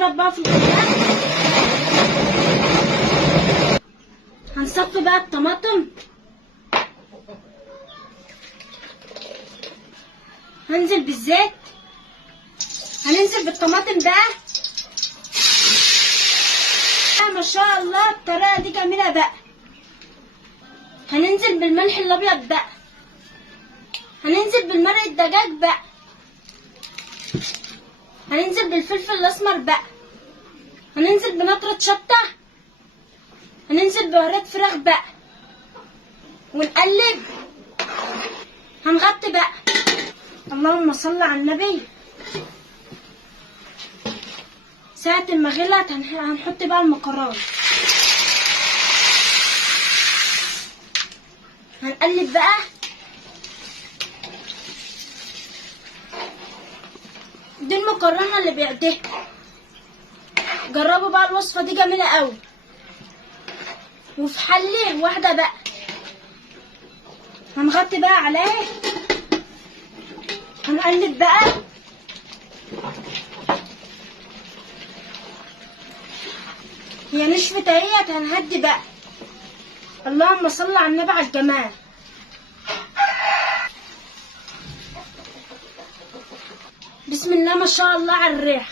هنضرب بقى في الخلاط. هنصفي بقى الطماطم. هننزل بالزيت. هننزل بالطماطم بقى. ما شاء الله الطريقة دي جميلة بقى. هننزل بالملح الابيض بقى. هننزل بالمرق الدجاج بقى. هننزل بالفلفل الاسمر بقى. هننزل بنطرة شطة. هننزل ببهارات فراخ بقى ونقلب. هنغطي بقى. اللهم صل على النبي. ساعة ما غلت هنحط بقى المكرونة. هنقلب بقى. دي المكرونة اللي بيعدها. جربوا بقى الوصفة دي جميلة قوي. وفي حلة واحدة بقى. هنغطي بقى عليه. هنقلب بقى. هي نشفت اهيت. هنهدي بقى. اللهم صل على النبي على الجمال. بسم الله ما شاء الله على الريح.